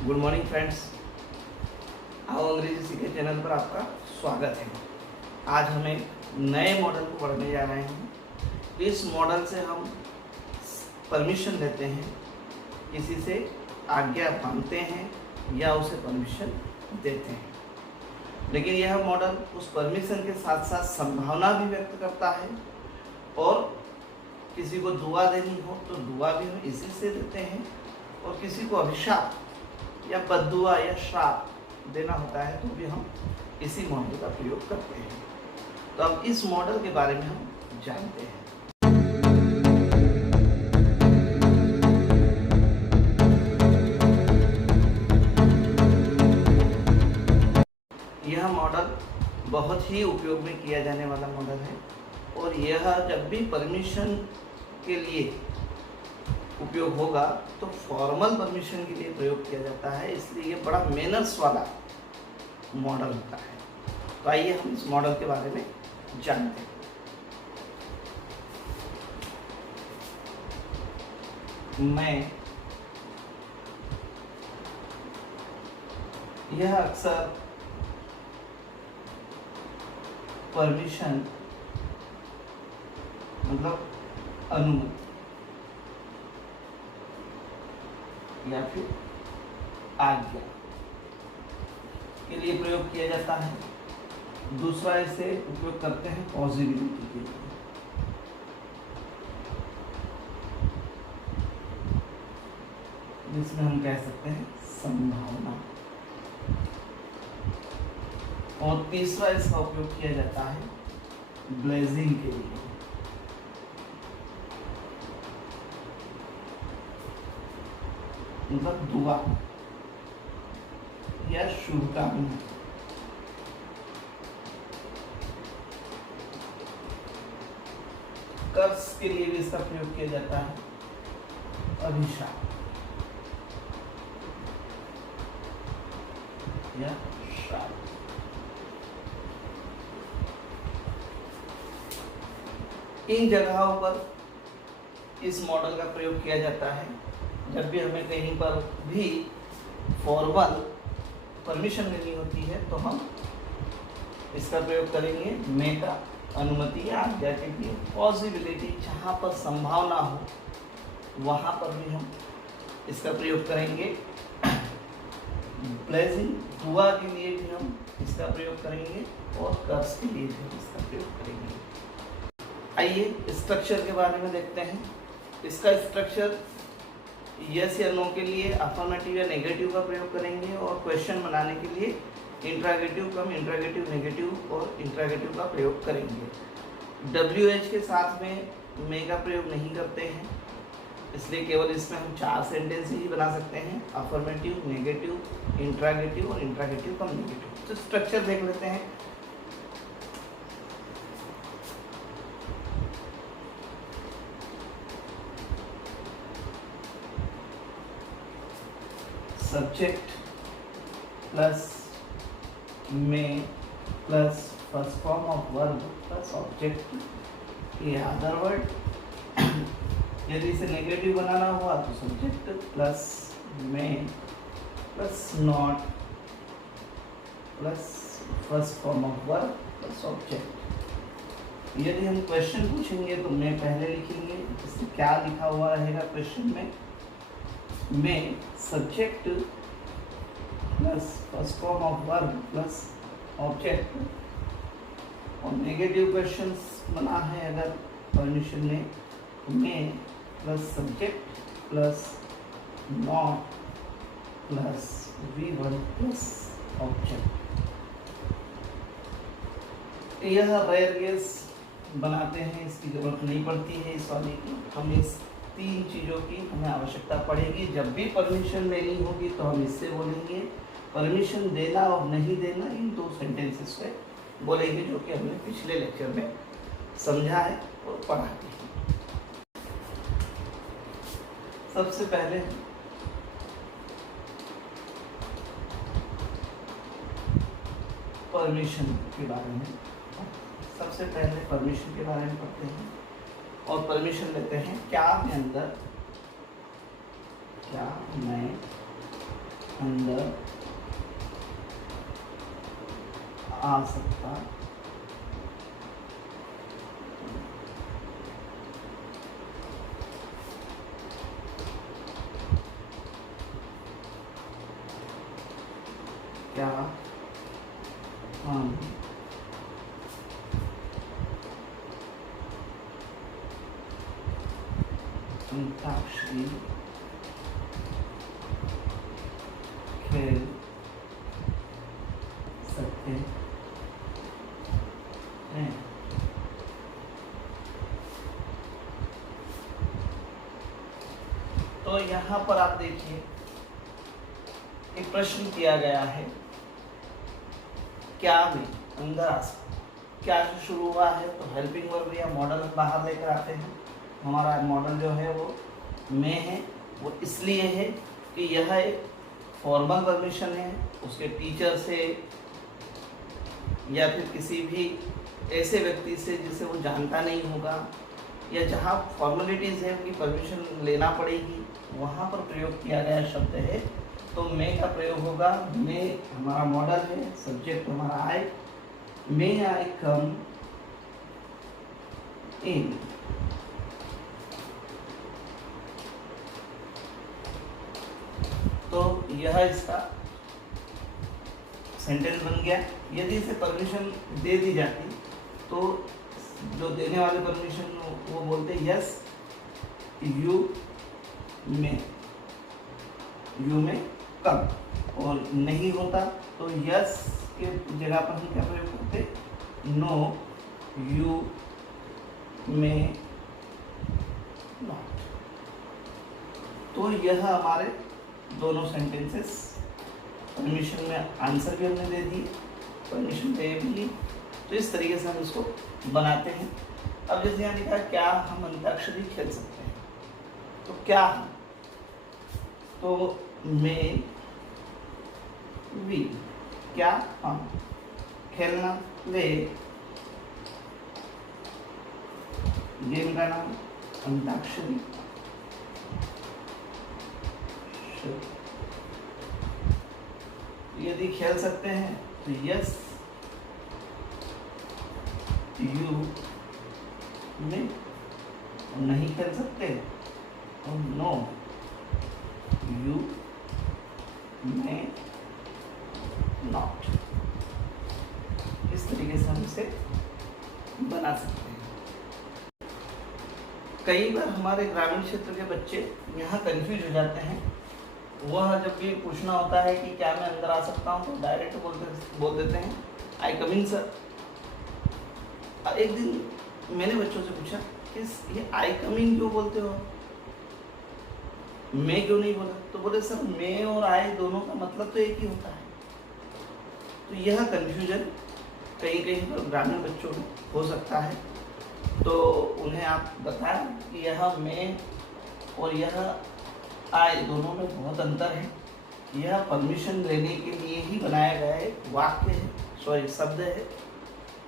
Good morning friends. आओ अंग्रेजी सीखे चैनल पर आपका स्वागत है। आज हम एक नए मॉडल को पढ़ने जा रहे हैं। इस मॉडल से हम परमिशन लेते हैं, किसी से आज्ञा मांगते हैं या उसे परमिशन देते हैं। लेकिन यह मॉडल उस परमिशन के साथ साथ संभावना भी व्यक्त करता है, और किसी को दुआ देनी हो तो दुआ भी हम इसी से देते हैं, और किसी को अभिशाप या बद्दुआ या श्राप देना होता है तो भी हम इसी मॉडल का प्रयोग करते हैं। तो अब इस मॉडल के बारे में हम जानते हैं। यह मॉडल बहुत ही उपयोग में किया जाने वाला मॉडल है, और यह जब भी परमिशन के लिए उपयोग होगा तो फॉर्मल परमिशन के लिए प्रयोग किया जाता है, इसलिए ये बड़ा मैनर्स वाला मॉडल होता है। तो आइए हम इस मॉडल के बारे में जानते हैं। मैं, यह अक्सर परमिशन मतलब अनुमति या फिर आज्ञा के लिए प्रयोग किया जाता है। दूसरा इसे उपयोग करते हैं पॉजिबिलिटी के लिए। जिसमें हम कह सकते हैं संभावना। और तीसरा इसका उपयोग किया जाता है ब्लेसिंग के लिए। मतलब दुआ या शुभकामना। कर्ज के लिए भी इसका प्रयोग किया जाता है अभिशाप या श्राप। इन जगहों पर इस मॉडल का प्रयोग किया जाता है जब भी हमें कहीं पर भी फॉर्मल परमिशन लेनी होती है, तो हम इसका प्रयोग करेंगे मे का, अनुमति या आज्ञा के लिए। पॉसिबिलिटी, जहाँ पर संभावना हो वहाँ पर भी हम इसका प्रयोग करेंगे। ब्लेसिंग, दुआ के लिए भी हम इसका प्रयोग करेंगे, और कर्ज के लिए भी हम इसका प्रयोग करेंगे। आइए स्ट्रक्चर के बारे में देखते हैं। इसका स्ट्रक्चर यस या नो के लिए अफर्मेटिव या नेगेटिव का प्रयोग करेंगे, और क्वेश्चन बनाने के लिए इंट्रागेटिव कम इंट्रागेटिव नेगेटिव और इंट्रागेटिव का प्रयोग करेंगे। WH के साथ में मे का प्रयोग नहीं करते हैं, इसलिए केवल इसमें हम 4 सेंटेंस ही बना सकते हैं, अफर्मेटिव, नेगेटिव, इंट्रागेटिव और इंट्रागेटिव कम नेगेटिव। तो स्ट्रक्चर देख लेते हैं। Subject plus may plus first form of verb plus object या अदर वर्ड। यदि इसे नेगेटिव बनाना हुआ तो subject plus may plus not plus first form of verb plus object. यदि हम क्वेश्चन पूछेंगे तो मे पहले लिखेंगे। इससे क्या लिखा हुआ रहेगा क्वेश्चन में? में subject plus first form of verb plus object. और नेगेटिव क्वेश्चंस बना है अगर परमिशन ने, में plus subject plus not plus V1 plus object. यह रेयर केस बनाते हैं, इसकी जरूरत नहीं पड़ती है इस वाले की। हम इस 3 चीज़ों की हमें आवश्यकता पड़ेगी। जब भी परमिशन लेनी होगी तो हम इससे बोलेंगे। परमिशन देना और नहीं देना, इन 2 सेंटेंसेस पे बोलेंगे, जो कि हमने पिछले लेक्चर में समझा है और पढ़ा है। सबसे पहले परमिशन के बारे में पढ़ते हैं। और परमिशन लेते हैं क्या मैं अंदर, क्या मैं अंदर आ सकता क्या हम अंताक्षरी खेल सकते हैं। तो यहाँ पर आप देखिए एक प्रश्न किया गया है, क्या में अंदर आ सकता, क्या से शुरू हुआ है तो हेल्पिंग वर्ब या मॉडल बाहर लेकर आते हैं। हमारा मॉडल जो है वो में है, वो इसलिए है कि यह एक फॉर्मल परमिशन है उसके टीचर से या फिर किसी भी ऐसे व्यक्ति से जिसे वो जानता नहीं होगा, या जहाँ फॉर्मेलिटीज़ है उनकी परमिशन लेना पड़ेगी, वहाँ पर प्रयोग किया गया शब्द है। तो मे का प्रयोग होगा। मे हमारा मॉडल है, सब्जेक्ट हमारा आई। मे आई कम इन। तो यह इसका सेंटेंस बन गया। यदि इसे परमिशन दे दी जाती तो जो देने वाले परमिशन वो बोलते यस यू में कम, और नहीं होता तो यस के जगह पर हम क्या प्रयोग करते, नो यू में नॉट। तो यह हमारे दोनों सेंटेंसेस परमिशन में आंसर भी हमने दे दिए, परमिशन दे भी ली। तो इस तरीके से हम इसको बनाते हैं। अब जैसे यहाँ लिखा है क्या हम अंताक्षरी खेल सकते हैं, तो क्या हम, तो मे वी, क्या हम, खेलना वे, गेम का नाम अंताक्षरी, यदि खेल सकते हैं तो यस यू में, नहीं खेल सकते और नो यू में नॉट। इस तरीके से हम इसे बना सकते हैं। कई बार हमारे ग्रामीण क्षेत्र के बच्चे यहाँ कंफ्यूज हो जाते हैं। वह जब भी पूछना होता है कि क्या मैं अंदर आ सकता हूँ तो डायरेक्ट बोल देते हैं आई कम इन सर। एक दिन मैंने बच्चों से पूछा कि ये आई कम इन क्यों बोलते हो, मैं क्यों नहीं बोला, तो बोले सर मैं और आई दोनों का मतलब तो एक ही होता है। तो यह कंफ्यूजन कहीं पर ग्रामीण बच्चों में हो सकता है। तो उन्हें आप बताएं कि यह मैं और यह आई दोनों में बहुत अंतर है। यह परमिशन लेने के लिए ही बनाया गया एक वाक्य है, सॉरी शब्द है,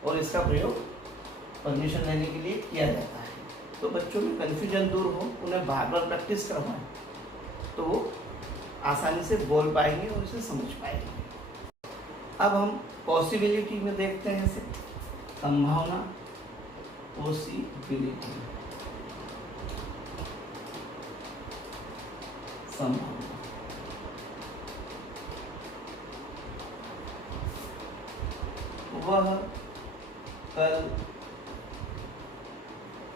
और इसका प्रयोग परमिशन लेने के लिए किया जाता है। तो बच्चों में कन्फ्यूजन दूर हो, उन्हें बार बार प्रैक्टिस करवाएं तो वो आसानी से बोल पाएंगे और इसे समझ पाएंगे। अब हम पॉसिबिलिटी में देखते हैं इसे, संभावना, पॉसिबिलिटी, संभावना। वह कल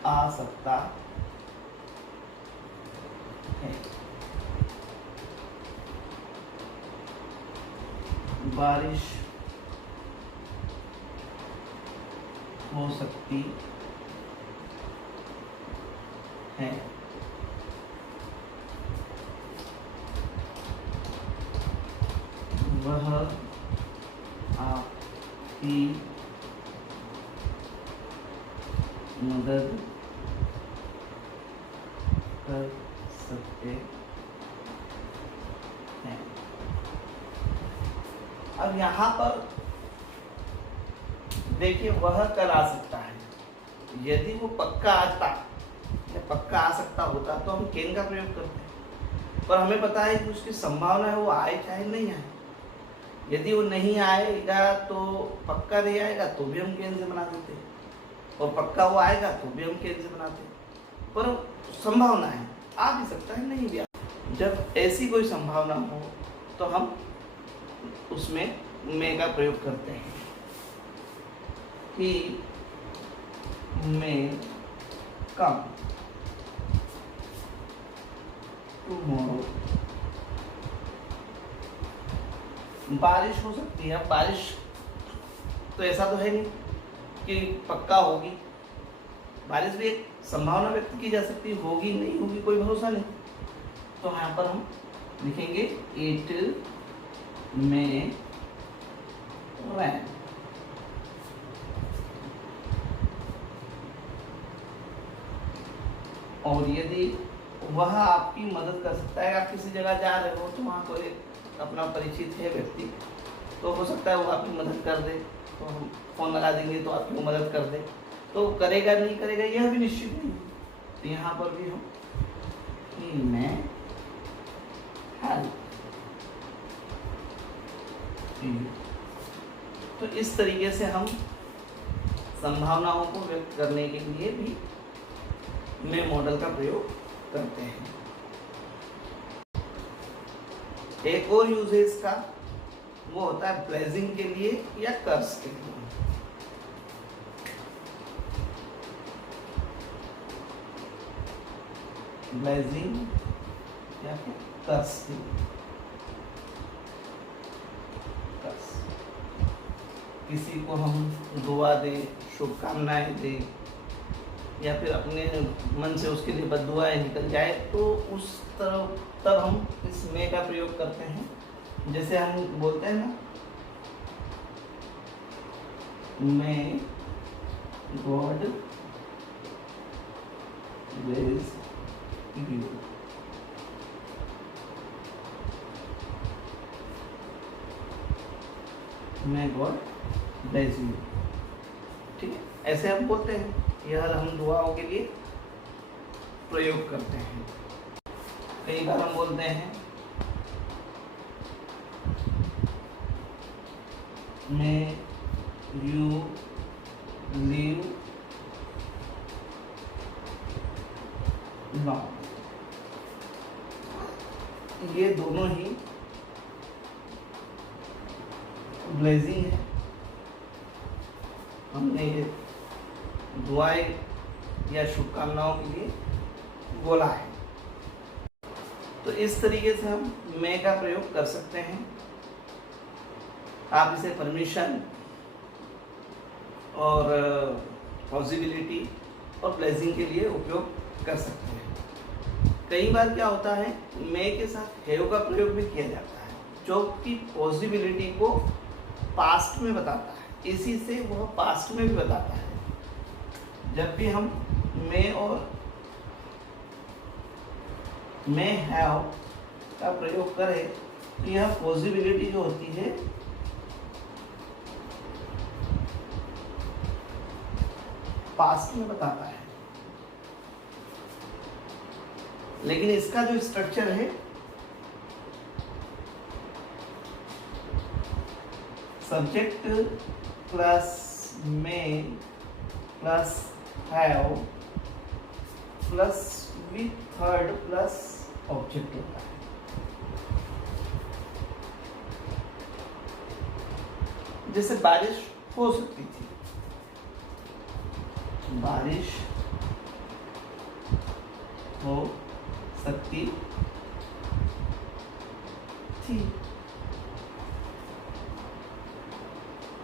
आ सकता है, बारिश हो सकती है, वह आपकी मदद कर सकते हैं। अब यहाँ पर देखिए वह कल आ सकता है, यदि वो पक्का आता या पक्का आ सकता होता तो हम कैन का प्रयोग करते हैं। पर हमें पता है कि उसकी संभावना है वो आए चाहे नहीं आए। यदि वो नहीं आएगा तो पक्का नहीं आएगा तो भी हम कैन से बना देते, और पक्का वो आएगा तो भी हम कैन से बनाते, पर संभावना है, आ भी सकता है नहीं भी आ। जब ऐसी कोई संभावना हो तो हम उसमें मैं का प्रयोग करते हैं कि मैं कम टुमारो। बारिश हो सकती है, बारिश तो ऐसा तो है नहीं कि पक्का होगी, बारिश भी एक संभावना व्यक्त की जा सकती है, होगी नहीं होगी कोई भरोसा नहीं। तो यहाँ पर हम लिखेंगे इट में रैन। और यदि वह आपकी मदद कर सकता है, आप किसी जगह जा रहे हो तो वहाँ कोई अपना परिचित है व्यक्ति, तो हो सकता है वो आपकी मदद कर दे, तो हम फ़ोन लगा देंगे तो आपकी वो मदद कर दे। तो करेगा नहीं करेगा यह भी निश्चित नहीं। तो यहाँ पर भी हम कि मैं हेल्प। तो इस तरीके से हम संभावनाओं को व्यक्त करने के लिए भी मैं मॉडल का प्रयोग करते हैं। एक और यूज है इसका, वो होता है ब्लेसिंग के लिए या कर्स के लिए। ब्लेसिंग या फिर कर्स के लिए। कर्स, किसी को हम दुआ दें, शुभकामनाएं दें, या फिर अपने मन से उसके लिए बद्दुआएं निकल जाए, तो उस तरह तब हम इस मैं का प्रयोग करते हैं। जैसे हम बोलते हैं ना, मैं गॉड ब्लेस यू। मैं गॉड ब्लेस यू, ठीक है, ऐसे हम बोलते हैं। यह हम दुआओं के लिए प्रयोग करते हैं। कई बार हम बोलते हैं may you live long। ये दोनों ही ब्लेसिंग है। हमने ये दुआएं या शुभकामनाओं के लिए बोला है। तो इस तरीके से हम मैं का प्रयोग कर सकते हैं। आप इसे परमिशन और पॉसिबिलिटी और ब्लेसिंग के लिए उपयोग कर सकते हैं। कई बार क्या होता है, मैं के साथ हैव का प्रयोग भी किया जाता है, जो कि पॉसिबिलिटी को पास्ट में बताता है, इसी से वह पास्ट में भी बताता है। जब भी हम मैं और मैं हैव का प्रयोग करें तो यह पॉसिबिलिटी जो होती है पास्ट में बताता है। लेकिन इसका जो स्ट्रक्चर है, सब्जेक्ट प्लस में plus have plus with third plus object होता है। जैसे बारिश हो सकती थी, बारिश हो सकती थी,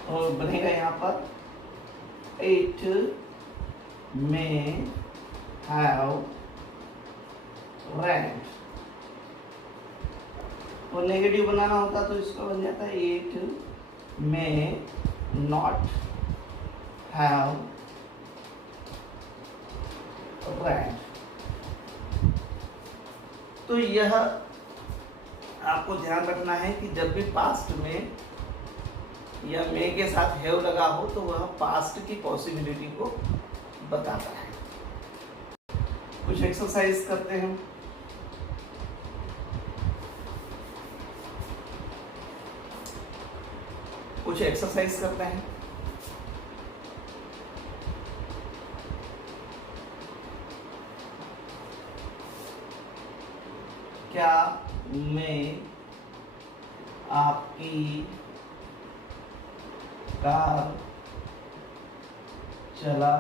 और बनेगा यहाँ पर इट में हैव रेन्ड। और नेगेटिव बनाना होता तो इसका बन जाता है इट में नॉट हैव रेन्ड। तो यह आपको ध्यान रखना है कि जब भी पास्ट में या मैं के साथ हैव लगा हो तो वह पास्ट की पॉसिबिलिटी को बताता है। कुछ एक्सरसाइज करते हैं। कुछ एक्सरसाइज करते हैं। क्या मैं आपकी कार चला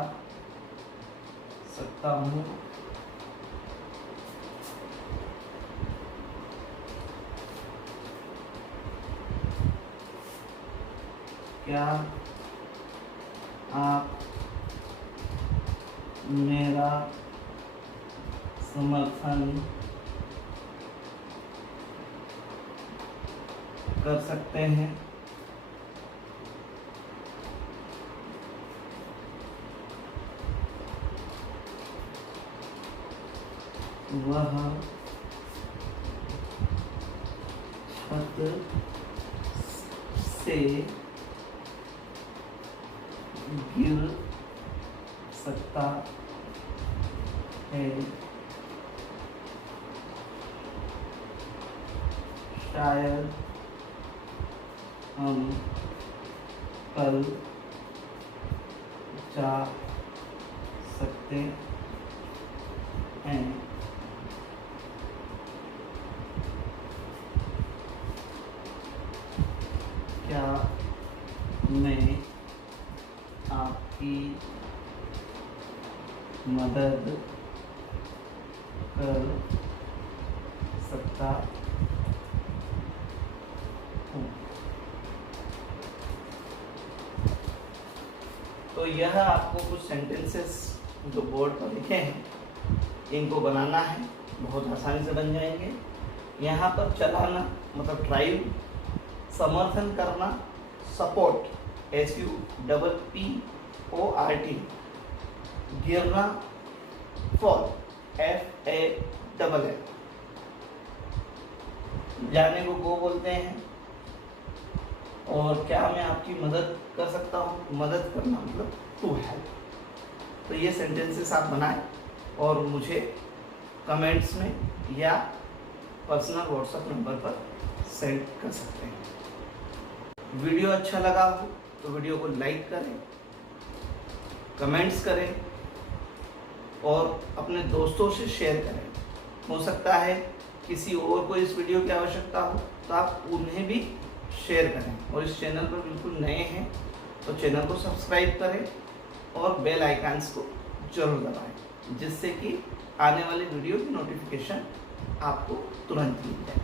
सकता हूँ? क्या आप मेरा समर्थन कर सकते हैं? वह छत से गिर सकता है। शायद हम कल जा सकते हैं। क्या मैं आपकी मदद कर सकता हूँ? तो यह आपको कुछ सेंटेंसेस जो बोर्ड पर लिखे हैं इनको बनाना है, बहुत आसानी से बन जाएंगे। यहाँ पर चलाना मतलब ड्राइव, समर्थन करना सपोर्ट SUPPORT, गिरना फॉल FALL, जाने को गो बोलते हैं। और क्या मैं आपकी मदद कर सकता हूँ? मदद करना मतलब टू हेल्प। तो ये सेंटेंसेस आप बनाएं और मुझे कमेंट्स में या पर्सनल व्हाट्सएप नंबर पर सेंड कर सकते हैं। वीडियो अच्छा लगा हो तो वीडियो को लाइक करें, कमेंट्स करें और अपने दोस्तों से शेयर करें। हो सकता है किसी और को इस वीडियो की आवश्यकता हो तो आप उन्हें भी शेयर करें। और इस चैनल पर बिल्कुल नए हैं तो चैनल को सब्सक्राइब करें और बेल आइकन्स को जरूर दबाएं, जिससे कि आने वाली वीडियो की नोटिफिकेशन आपको तुरंत मिल जाए।